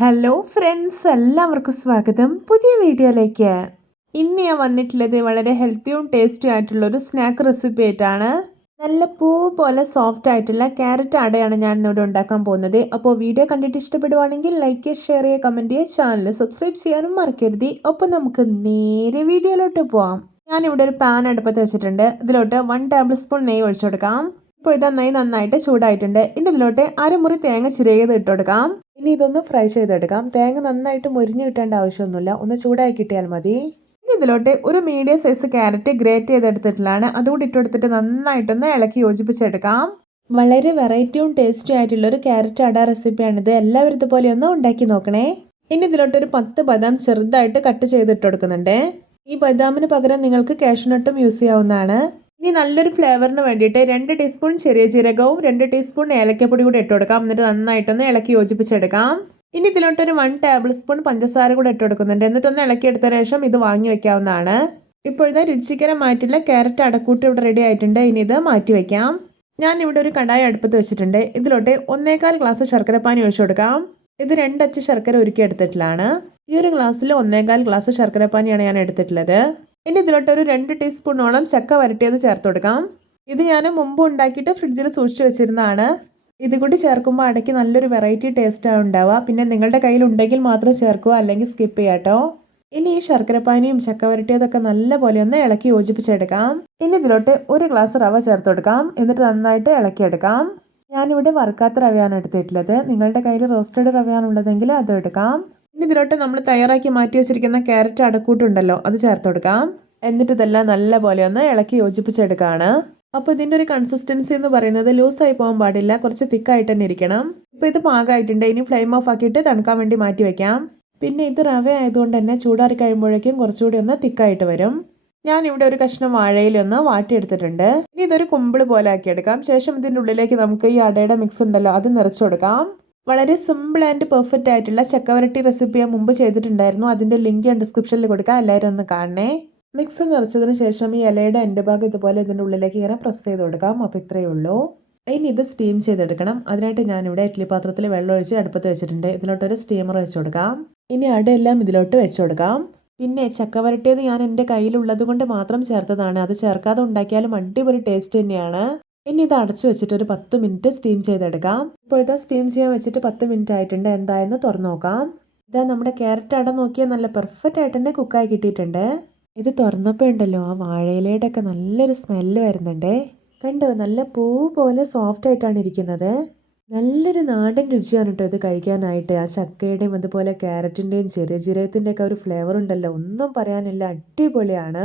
Hello friends എല്ലാവർക്കും സ്വാഗതം. പുതിയ വീഡിയോയിലേക്ക്. ഇന്ന് ഞാൻ വന്നിട്ടുള്ളത് വളരെ ഹെൽത്തിയും ടേസ്റ്റിയും ആയിട്ടുള്ള ഒരു സ്നാക്ക് റെസിപ്പി ആയിട്ടാണ്. നല്ല പൂ പോലെ സോഫ്റ്റ് ആയിട്ടുള്ള ക്യാരറ്റ് അടയാണ് ഞാൻ ഇന്നിവിടെ ഉണ്ടാക്കാൻ പോകുന്നത്. അപ്പോൾ വീഡിയോ കണ്ടിട്ട് ഇഷ്ടപ്പെടുവാണെങ്കിൽ ലൈക്ക് ഷെയർ ചെയ്യുക കമന്റ് ചെയ്യുക. ചാനൽ സബ്സ്ക്രൈബ് ചെയ്യാനും മറക്കരുത്. അപ്പോൾ നമുക്ക് നേരെ വീഡിയോയിലോട്ട് പോവാം. ഞാനിവിടെ ഒരു പാൻ അടുപ്പത്ത് വെച്ചിട്ടുണ്ട്. ഇതിലോട്ട് വൺ ടേബിൾ സ്പൂൺ നെയ്യ് ഒഴിച്ചു കൊടുക്കാം. ഇപ്പോൾ ഇത് നന്നായി നന്നായിട്ട് ചൂടായിട്ടുണ്ട്. ഇനി ഇതിലോട്ട് അരമുറി തേങ്ങ ചിരകിയത് ഇട്ട് കൊടുക്കാം. ഇനി ഇതൊന്ന് ഫ്രൈ ചെയ്തെടുക്കാം തേങ്ങ നന്നായിട്ട് മുരിഞ്ഞ് കിട്ടേണ്ട ആവശ്യമൊന്നുമില്ല. ഒന്ന് ചൂടായി കിട്ടിയാൽ മതി. ഇനി ഇതിലോട്ട് ഒരു മീഡിയം സൈസ് ക്യാരറ്റ് ഗ്രേറ്റ് ചെയ്തെടുത്തിട്ടുള്ളതാണ്. അതുകൂടി ഇട്ടെടുത്തിട്ട് നന്നായിട്ടൊന്ന് ഇളക്കി യോജിപ്പിച്ചെടുക്കാം. വളരെ വെറൈറ്റിയും ടേസ്റ്റി ആയിട്ടുള്ള ഒരു ക്യാരറ്റ് അട റെസിപ്പിയാണിത് എല്ലാവരും ഇതുപോലെ ഒന്ന് ഉണ്ടാക്കി നോക്കണേ. ഇനി ഇതിലോട്ട് ഒരു പത്ത് ബദാം ചെറുതായിട്ട് കട്ട് ചെയ്തിട്ട് കൊടുക്കുന്നുണ്ട്. ഈ ബദാമിന് പകരം നിങ്ങൾക്ക് കാഷ്നട്ടും യൂസ് ചെയ്യാവുന്നതാണ്. ഇനി നല്ലൊരു ഫ്ലേവറിന് വേണ്ടിയിട്ട് രണ്ട് ടീസ്പൂൺ ചെറിയ ജീരകവും രണ്ട് ടീസ്പൂൺ ഏലക്കപ്പൊടി കൂടി ഇട്ടുകൊടുക്കാം. എന്നിട്ട് നന്നായിട്ടൊന്ന് ഇളക്കി യോജിപ്പിച്ചെടുക്കാം. ഇനി ഇതിലോട്ടൊരു വൺ ടേബിൾ സ്പൂൺ പഞ്ചസാര കൂടെ ഇട്ട് കൊടുക്കുന്നുണ്ട് എന്നിട്ടൊന്ന് ഇളക്കിയെടുത്ത ശേഷം ഇത് വാങ്ങി വെക്കാവുന്നതാണ്. ഇപ്പോഴത്തെ രുചികരമായിട്ടുള്ള ക്യാരറ്റ് അടക്കൂട്ട് ഇവിടെ റെഡി ആയിട്ടുണ്ട്. ഇനി ഇത് മാറ്റി വെക്കാം. ഞാൻ ഇവിടെ ഒരു കടായി അടുപ്പത്ത് വെച്ചിട്ടുണ്ട്. ഇതിലോട്ട് ഒന്നേകാൽ ഗ്ലാസ് ശർക്കരപ്പാനി ഒഴിച്ചു കൊടുക്കാം. ഇത് രണ്ടച്ച് ശർക്കര ഉരുക്കി എടുത്തിട്ടുള്ളതാണ് ഈ ഒരു ഗ്ലാസ്സിൽ ഒന്നേകാൽ ഗ്ലാസ് ശർക്കരപ്പാനിയാണ് ഞാൻ എടുത്തിട്ടുള്ളത്. ഇനി ഇതിലോട്ട് ഒരു രണ്ട് ടീസ്പൂണോളം ചക്ക വരട്ടിയത് ചേർത്ത് കൊടുക്കാം. ഇത് ഞാൻ മുമ്പ് ഉണ്ടാക്കിയിട്ട് ഫ്രിഡ്ജിൽ സൂക്ഷിച്ച് വെച്ചിരുന്നതാണ്. ഇത് കൂടി ചേർക്കുമ്പോൾ അടയ്ക്ക് നല്ലൊരു വെറൈറ്റി ടേസ്റ്റാണ് ഉണ്ടാവുക. പിന്നെ നിങ്ങളുടെ കയ്യിൽ ഉണ്ടെങ്കിൽ മാത്രം ചേർക്കുക അല്ലെങ്കിൽ സ്കിപ്പ് ചെയ്യാട്ടോ ഇനി ഈ ശർക്കരപ്പാനിയും ചക്ക വരട്ടിയതൊക്കെ നല്ലപോലെ ഒന്ന് ഇളക്കി യോജിപ്പിച്ചെടുക്കാം. ഇനി ഇതിലോട്ട് ഒരു ഗ്ലാസ് റവ ചേർത്ത് കൊടുക്കാം. എന്നിട്ട് നന്നായിട്ട് ഇളക്കിയെടുക്കാം. ഞാനിവിടെ വറുക്കാത്ത റവയാണ് എടുത്തിട്ടുള്ളത്. നിങ്ങളുടെ കയ്യിൽ റോസ്റ്റഡ് റവയാണ് ഉള്ളതെങ്കിൽ എടുക്കാം. ഇനി ഇതിലോട്ട് നമ്മൾ തയ്യാറാക്കി മാറ്റി വെച്ചിരിക്കുന്ന ക്യാരറ്റ് അടക്കൂട്ടുണ്ടല്ലോ അത് ചേർത്ത് കൊടുക്കാം. എന്നിട്ട് ഇതെല്ലാം നല്ലപോലെ ഒന്ന് ഇളക്കി യോജിപ്പിച്ചെടുക്കുകയാണ് അപ്പോൾ ഇതിന്റെ ഒരു കൺസിസ്റ്റൻസി എന്ന് പറയുന്നത് ലൂസായി പോകാൻ പാടില്ല കുറച്ച് തിക്കായിട്ട് തന്നെ ഇരിക്കണം. ഇപ്പൊ ഇത് പാകമായിട്ടുണ്ട് ഇനി ഫ്ലെയിം ഓഫ് ആക്കിയിട്ട് തണുക്കാൻ വേണ്ടി മാറ്റി വെക്കാം. പിന്നെ ഇത് റവ ആയതുകൊണ്ട് തന്നെ ചൂടാറി കഴിയുമ്പോഴേക്കും കുറച്ചുകൂടി ഒന്ന് തിക്കായിട്ട് വരും. ഞാൻ ഇവിടെ ഒരു കഷ്ണം വാഴയിലൊന്ന് വാട്ടിയെടുത്തിട്ടുണ്ട്. ഇനി ഇതൊരു കുമ്പിൾ പോലെ ആക്കിയെടുക്കാം. ശേഷം ഇതിന്റെ ഉള്ളിലേക്ക് നമുക്ക് ഈ അടയുടെ മിക്സ് ഉണ്ടല്ലോ അത് നിറച്ചു കൊടുക്കാം. വളരെ സിമ്പിൾ ആൻഡ് പെർഫെക്റ്റ് ആയിട്ടുള്ള ചക്കവരട്ടി റെസിപ്പി ഞാൻ മുമ്പ് ചെയ്തിട്ടുണ്ടായിരുന്നു. അതിന്റെ ലിങ്ക് ഞാൻ ഡിസ്ക്രിപ്ഷനിൽ കൊടുക്കാം. എല്ലാവരും ഒന്ന് കാണണേ. മിക്സ് നിറച്ചതിന് ശേഷം ഈ ഇലയുടെ എന്റെ ഭാഗം ഇതുപോലെ ഇതിന്റെ ഉള്ളിലേക്ക് ഇങ്ങനെ പ്രസ് ചെയ്ത് കൊടുക്കാം. അപ്പോൾ ഇത്രയേ ഉള്ളൂ. ഇനി ഇത് സ്റ്റീം ചെയ്തെടുക്കണം. അതിനായിട്ട് ഞാനിവിടെ ഇഡ്ഡലി പാത്രത്തിൽ വെള്ളം ഒഴിച്ച് അടുപ്പത്ത് വെച്ചിട്ടുണ്ട്. ഇതിലോട്ടൊരു സ്റ്റീമർ വെച്ച് കൊടുക്കാം. ഇനി അടയെല്ലാം ഇതിലോട്ട് വെച്ച് കൊടുക്കാം. പിന്നെ ചക്ക വരട്ടിയത് ഞാൻ എന്റെ കയ്യിലുള്ളത് കൊണ്ട് മാത്രം ചേർത്തതാണ്. അത് ചേർക്കാതെ ഉണ്ടാക്കിയാലും അടിപൊളി ടേസ്റ്റ് തന്നെയാണ്. ഇനി ഇത് അടച്ചു വെച്ചിട്ട് ഒരു പത്ത് മിനിറ്റ് സ്റ്റീം ചെയ്തെടുക്കാം. ഇപ്പോഴത്തെ സ്റ്റീം ചെയ്യാൻ വെച്ചിട്ട് പത്ത് മിനിറ്റ് ആയിട്ടുണ്ട്. എന്തായെന്ന് തുറന്നു നോക്കാം. ഇതാ നമ്മുടെ ക്യാരറ്റ് അട നോക്കിയാൽ നല്ല പെർഫെക്റ്റ് ആയിട്ട് തന്നെ കുക്കായി കിട്ടിയിട്ടുണ്ട്. ഇത് തുറന്നപ്പോൾ ഉണ്ടല്ലോ ആ വാഴയിലയുടെ ഒക്കെ നല്ലൊരു സ്മെല്ല് വരുന്നുണ്ട്. കണ്ടോ നല്ല പൂ പോലെ സോഫ്റ്റ് ആയിട്ടാണ് ഇരിക്കുന്നത്. നല്ലൊരു നാടൻ രുചിയാണ് കേട്ടോ ഇത് കഴിക്കാനായിട്ട്. ആ ചക്കയുടെയും അതുപോലെ ക്യാരറ്റിന്റെയും ചെറിയ ജീരകത്തിന്റെ ഒരു ഫ്ലേവർ ഉണ്ടല്ലോ. ഒന്നും പറയാനില്ല അടിപൊളിയാണ്.